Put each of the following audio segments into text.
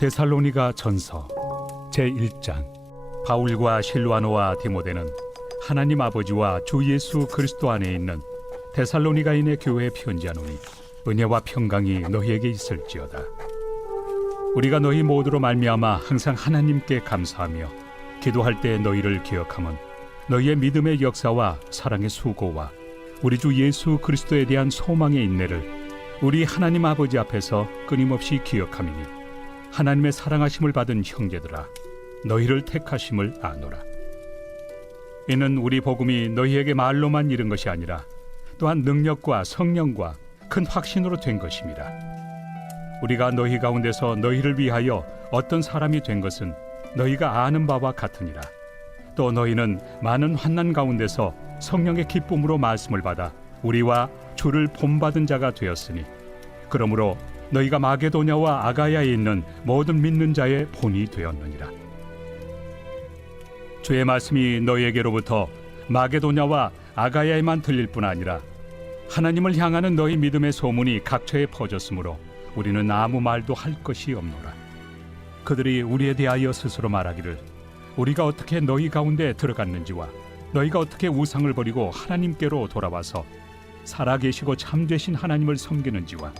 데살로니가 전서 제1장. 바울과 실와노와 디모데는 하나님 아버지와 주 예수 그리스도 안에 있는 데살로니가인의 교회에 편지하노니 은혜와 평강이 너희에게 있을지어다. 우리가 너희 모두로 말미암아 항상 하나님께 감사하며 기도할 때 너희를 기억함은 너희의 믿음의 역사와 사랑의 수고와 우리 주 예수 그리스도에 대한 소망의 인내를 우리 하나님 아버지 앞에서 끊임없이 기억함이니 하나님의 사랑하심을 받은 형제들아, 너희를 택하심을 아노라. 이는 우리 복음이 너희에게 말로만 이른 것이 아니라 또한 능력과 성령과 큰 확신으로 된 것임이라. 우리가 너희 가운데서 너희를 위하여 어떤 사람이 된 것은 너희가 아는 바와 같으니라. 또 너희는 많은 환난 가운데서 성령의 기쁨으로 말씀을 받아 우리와 주를 본받은 자가 되었으니, 그러므로 너희가 마게도냐와 아가야에 있는 모든 믿는 자의 본이 되었느니라. 주의 말씀이 너희에게로부터 마게도냐와 아가야에만 들릴 뿐 아니라 하나님을 향하는 너희 믿음의 소문이 각처에 퍼졌으므로 우리는 아무 말도 할 것이 없노라. 그들이 우리에 대하여 스스로 말하기를 우리가 어떻게 너희 가운데 들어갔는지와 너희가 어떻게 우상을 버리고 하나님께로 돌아와서 살아계시고 참되신 하나님을 섬기는지와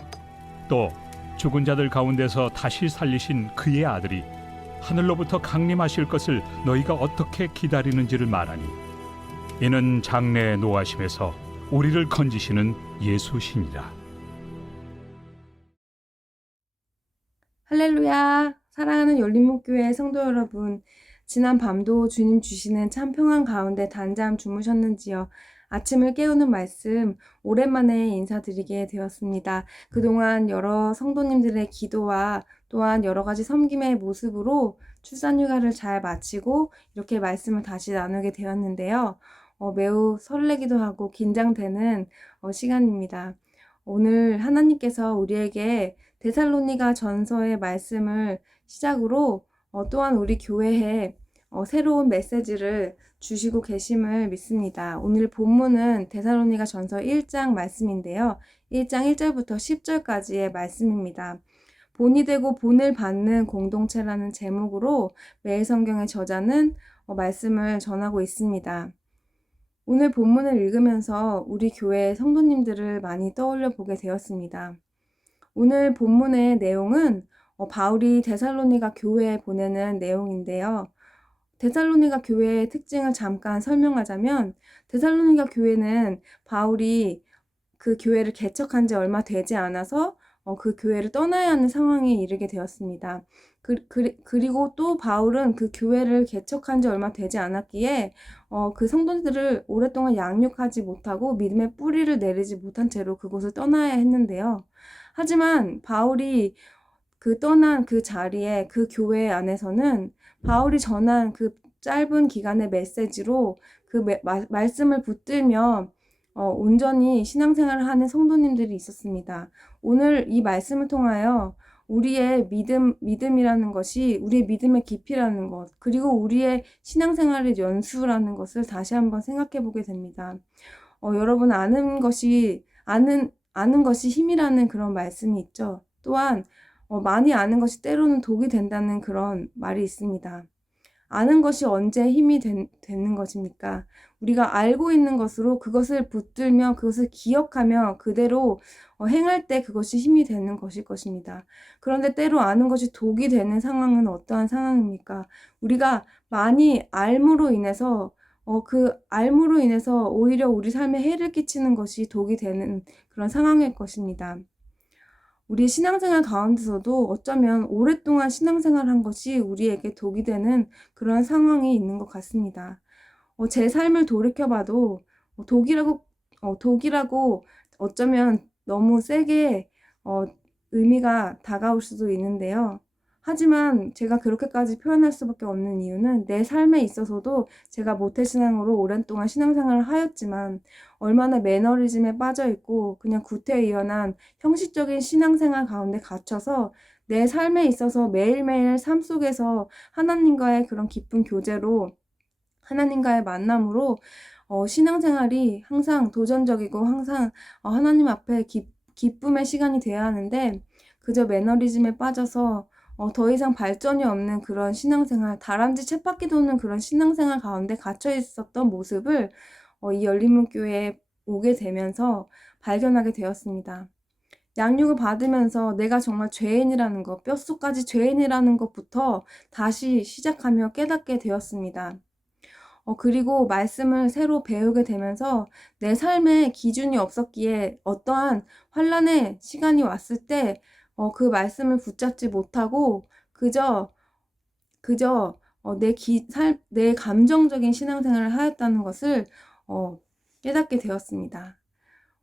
또 죽은 자들 가운데서 다시 살리신 그의 아들이 하늘로부터 강림하실 것을 너희가 어떻게 기다리는지를 말하니, 이는 장래의 노하심에서 우리를 건지시는 예수시니라. 할렐루야! 사랑하는 열린목교회 성도 여러분, 지난 밤도 주님 주시는 참 평안 가운데 단잠 주무셨는지요? 아침을 깨우는 말씀 오랜만에 인사드리게 되었습니다. 그동안 여러 성도님들의 기도와 또한 여러 가지 섬김의 모습으로 출산휴가를 잘 마치고 이렇게 말씀을 다시 나누게 되었는데요. 매우 설레기도 하고 긴장되는 시간입니다. 오늘 하나님께서 우리에게 데살로니가 전서의 말씀을 시작으로 또한 우리 교회에 새로운 메시지를 주시고 계심을 믿습니다. 오늘 본문은 데살로니가 전서 1장 말씀인데요. 1장 1절부터 10절까지의 말씀입니다. 본이 되고 본을 받는 공동체라는 제목으로 매일 성경의 저자는 말씀을 전하고 있습니다. 오늘 본문을 읽으면서 우리 교회 성도님들을 많이 떠올려 보게 되었습니다. 오늘 본문의 내용은 바울이 데살로니가 교회에 보내는 내용인데요. 데살로니가 교회의 특징을 잠깐 설명하자면, 데살로니가 교회는 바울이 그 교회를 개척한 지 얼마 되지 않아서 그 교회를 떠나야 하는 상황에 이르게 되었습니다. 그리고 또 바울은 그 교회를 개척한 지 얼마 되지 않았기에 그 성도들을 오랫동안 양육하지 못하고 믿음의 뿌리를 내리지 못한 채로 그곳을 떠나야 했는데요. 하지만 바울이 떠난 그 자리에 그 교회 안에서는 바울이 전한 그 짧은 기간의 메시지로 그 말씀을 붙들며 온전히 신앙생활을 하는 성도님들이 있었습니다. 오늘 이 말씀을 통하여 우리의 믿음이라는 것이 우리의 믿음의 깊이라는 것, 그리고 우리의 신앙생활의 연수라는 것을 다시 한번 생각해 보게 됩니다. 여러분 아는 것이 힘이라는 그런 말씀이 있죠. 또한 많이 아는 것이 때로는 독이 된다는 그런 말이 있습니다. 아는 것이 언제 힘이 되는 것입니까? 우리가 알고 있는 것으로 그것을 붙들며 그것을 기억하며 그대로 행할 때 그것이 힘이 되는 것일 것입니다. 그런데 때로 아는 것이 독이 되는 상황은 어떠한 상황입니까? 우리가 많이 알므로 인해서 그 알므로 인해서 오히려 우리 삶에 해를 끼치는 것이 독이 되는 그런 상황일 것입니다. 우리 신앙생활 가운데서도 어쩌면 오랫동안 신앙생활한 것이 우리에게 독이 되는 그런 상황이 있는 것 같습니다. 제 삶을 돌이켜봐도 독이라고 어쩌면 너무 세게 의미가 다가올 수도 있는데요. 하지만 제가 그렇게까지 표현할 수밖에 없는 이유는 내 삶에 있어서도 제가 모태신앙으로 오랜 동안 신앙생활을 하였지만 얼마나 매너리즘에 빠져있고 그냥 구태의연한 형식적인 신앙생활 가운데 갇혀서 내 삶에 있어서 매일매일 삶 속에서 하나님과의 그런 깊은 교제로 하나님과의 만남으로 신앙생활이 항상 도전적이고 항상 하나님 앞에 기쁨의 시간이 되어야 하는데 그저 매너리즘에 빠져서 더 이상 발전이 없는 그런 신앙생활, 다람쥐 쳇바퀴 도는 그런 신앙생활 가운데 갇혀 있었던 모습을 이 열린문교회에 오게 되면서 발견하게 되었습니다. 양육을 받으면서 내가 정말 죄인이라는 것, 뼛속까지 죄인이라는 것부터 다시 시작하며 깨닫게 되었습니다. 그리고 말씀을 새로 배우게 되면서 내 삶에 기준이 없었기에 어떠한 환란의 시간이 왔을 때 그 말씀을 붙잡지 못하고 그저 내 감정적인 신앙생활을 하였다는 것을 깨닫게 되었습니다.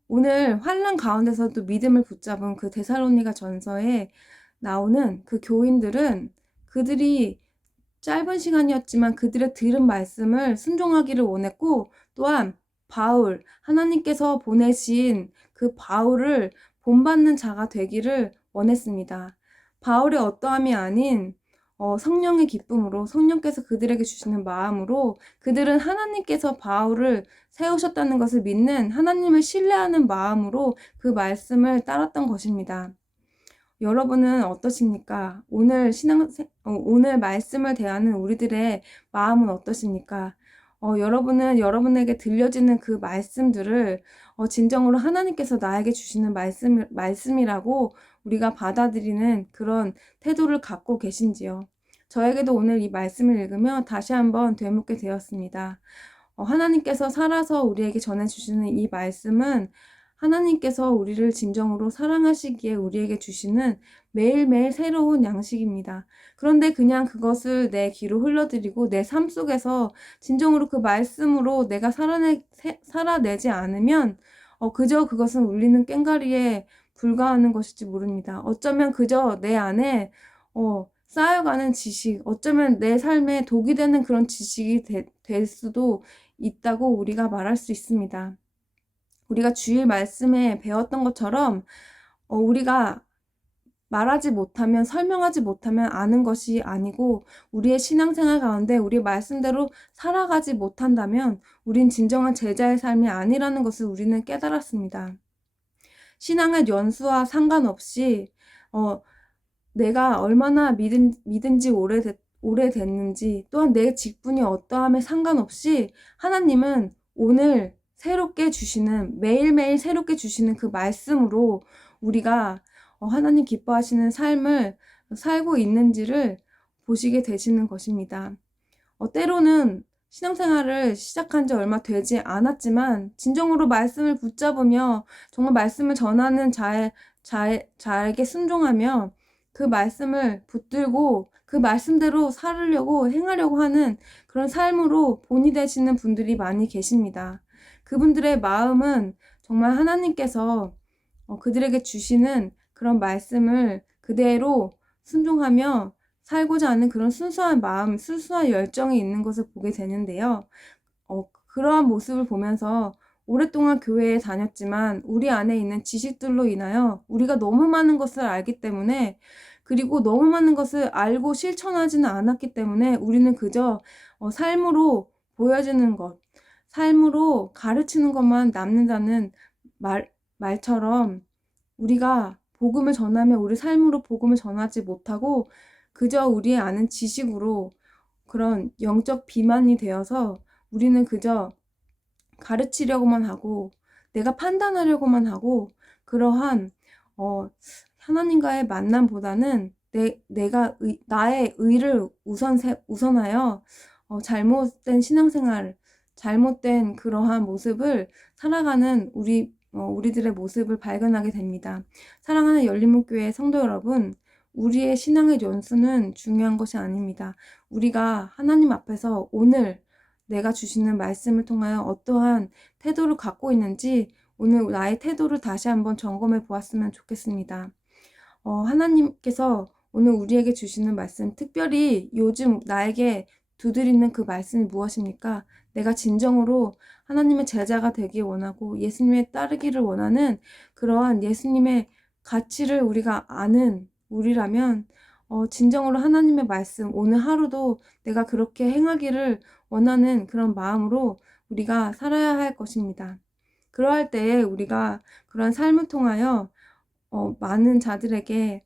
오늘 환란 가운데서도 믿음을 붙잡은 그 데살로니가 전서에 나오는 그 교인들은 그들이 짧은 시간이었지만 그들의 들은 말씀을 순종하기를 원했고, 또한 바울, 하나님께서 보내신 그 바울을 본받는 자가 되기를 원했습니다. 바울의 어떠함이 아닌 성령의 기쁨으로, 성령께서 그들에게 주시는 마음으로 그들은 하나님께서 바울을 세우셨다는 것을 믿는, 하나님을 신뢰하는 마음으로 그 말씀을 따랐던 것입니다. 여러분은 어떠십니까? 오늘 말씀을 대하는 우리들의 마음은 어떠십니까? 여러분은 여러분에게 들려지는 그 말씀들을 진정으로 하나님께서 나에게 주시는 말씀이라고 우리가 받아들이는 그런 태도를 갖고 계신지요? 저에게도 오늘 이 말씀을 읽으며 다시 한번 되묻게 되었습니다. 하나님께서 살아서 우리에게 전해주시는 이 말씀은 하나님께서 우리를 진정으로 사랑하시기에 우리에게 주시는 매일매일 새로운 양식입니다. 그런데 그냥 그것을 내 귀로 흘러드리고 내 삶 속에서 진정으로 그 말씀으로 내가 살아내지 않으면 그저 그것은 울리는 꽹과리에 불과하는 것일지 모릅니다. 어쩌면 그저 내 안에 쌓여가는 지식, 어쩌면 내 삶에 독이 되는 그런 지식이 될 수도 있다고 우리가 말할 수 있습니다. 우리가 주일 말씀에 배웠던 것처럼 우리가 말하지 못하면, 설명하지 못하면 아는 것이 아니고, 우리의 신앙생활 가운데 우리 말씀대로 살아가지 못한다면 우린 진정한 제자의 삶이 아니라는 것을 우리는 깨달았습니다. 신앙의 연수와 상관없이 내가 얼마나 믿은 지 오래됐는지, 또한 내 직분이 어떠함에 상관없이 하나님은 오늘 매일매일 새롭게 주시는 그 말씀으로 우리가 하나님 기뻐하시는 삶을 살고 있는지를 보시게 되시는 것입니다. 때로는 신앙생활을 시작한 지 얼마 되지 않았지만 진정으로 말씀을 붙잡으며 정말 말씀을 전하는 자에게 순종하며 그 말씀을 붙들고 그 말씀대로 살으려고 행하려고 하는 그런 삶으로 본이 되시는 분들이 많이 계십니다. 그분들의 마음은 정말 하나님께서 그들에게 주시는 그런 말씀을 그대로 순종하며 살고자 하는 그런 순수한 마음, 순수한 열정이 있는 것을 보게 되는데요. 그러한 모습을 보면서 오랫동안 교회에 다녔지만 우리 안에 있는 지식들로 인하여 우리가 너무 많은 것을 알기 때문에, 그리고 너무 많은 것을 알고 실천하지는 않았기 때문에 우리는 그저 삶으로 보여지는 것, 삶으로 가르치는 것만 남는다는 말처럼 우리가 복음을 전하며 우리 삶으로 복음을 전하지 못하고 그저 우리의 아는 지식으로 그런 영적 비만이 되어서 우리는 그저 가르치려고만 하고 내가 판단하려고만 하고 그러한 하나님과의 만남보다는 나의 의를 우선하여 잘못된 신앙생활, 잘못된 그러한 모습을 살아가는 우리들의 모습을 발견하게 됩니다. 사랑하는 열린문교회 성도 여러분, 우리의 신앙의 연수는 중요한 것이 아닙니다. 우리가 하나님 앞에서 오늘 내가 주시는 말씀을 통하여 어떠한 태도를 갖고 있는지 오늘 나의 태도를 다시 한번 점검해 보았으면 좋겠습니다. 하나님께서 오늘 우리에게 주시는 말씀, 특별히 요즘 나에게 두드리는 그 말씀이 무엇입니까? 내가 진정으로 하나님의 제자가 되기 원하고 예수님에 따르기를 원하는 그러한 예수님의 가치를 우리가 아는 우리라면 진정으로 하나님의 말씀, 오늘 하루도 내가 그렇게 행하기를 원하는 그런 마음으로 우리가 살아야 할 것입니다. 그러할 때에 우리가 그런 삶을 통하여 많은 자들에게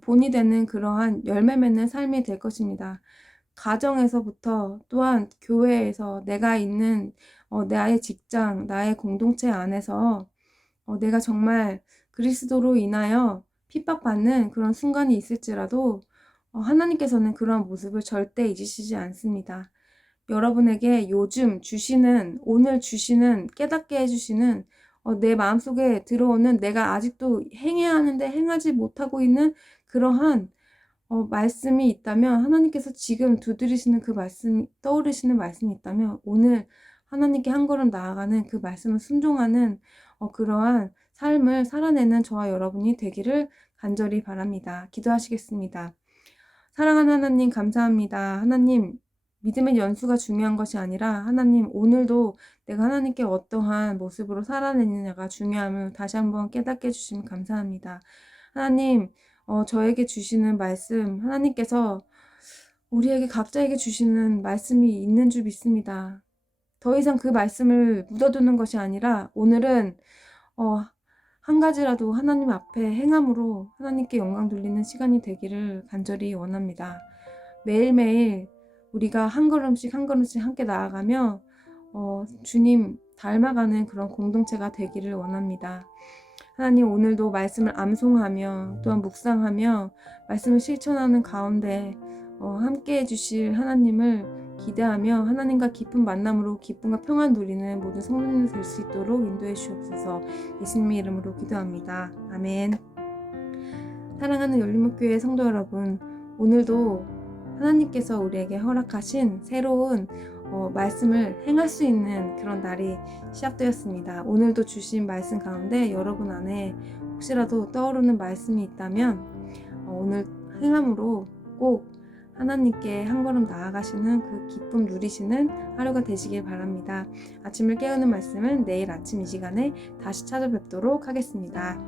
본이 되는 그러한 열매 맺는 삶이 될 것입니다. 가정에서부터 또한 교회에서 내가 있는 나의 직장, 나의 공동체 안에서 내가 정말 그리스도로 인하여 핍박받는 그런 순간이 있을지라도 하나님께서는 그러한 모습을 절대 잊으시지 않습니다. 여러분에게 요즘 주시는, 오늘 주시는, 깨닫게 해주시는 내 마음속에 들어오는 내가 아직도 행해야 하는데 행하지 못하고 있는 그러한 말씀이 있다면 하나님께서 지금 두드리시는 그 말씀, 떠오르시는 말씀이 있다면 오늘 하나님께 한 걸음 나아가는 그 말씀을 순종하는 그러한 삶을 살아내는 저와 여러분이 되기를 간절히 바랍니다. 기도하시겠습니다. 사랑하는 하나님 감사합니다. 하나님 믿음의 연수가 중요한 것이 아니라 하나님 오늘도 내가 하나님께 어떠한 모습으로 살아내느냐가 중요함을 다시 한번 깨닫게 해주시면 감사합니다. 하나님 저에게 주시는 말씀 하나님께서 우리에게 각자에게 주시는 말씀이 있는 줄 믿습니다. 더 이상 그 말씀을 묻어두는 것이 아니라 오늘은 한 가지라도 하나님 앞에 행함으로 하나님께 영광 돌리는 시간이 되기를 간절히 원합니다. 매일매일 우리가 한 걸음씩 한 걸음씩 함께 나아가며 주님 닮아가는 그런 공동체가 되기를 원합니다. 하나님 오늘도 말씀을 암송하며 또한 묵상하며 말씀을 실천하는 가운데 함께 해주실 하나님을 기대하며 하나님과 깊은 만남으로 기쁨과 평안 누리는 모든 성도님들 될 수 있도록 인도해 주옵소서. 예수님의 이름으로 기도합니다. 아멘. 사랑하는 열린목교회 성도 여러분, 오늘도 하나님께서 우리에게 허락하신 새로운 말씀을 행할 수 있는 그런 날이 시작되었습니다. 오늘도 주신 말씀 가운데 여러분 안에 혹시라도 떠오르는 말씀이 있다면 오늘 행함으로 꼭 하나님께 한 걸음 나아가시는 그 기쁨 누리시는 하루가 되시길 바랍니다. 아침을 깨우는 말씀은 내일 아침 이 시간에 다시 찾아뵙도록 하겠습니다.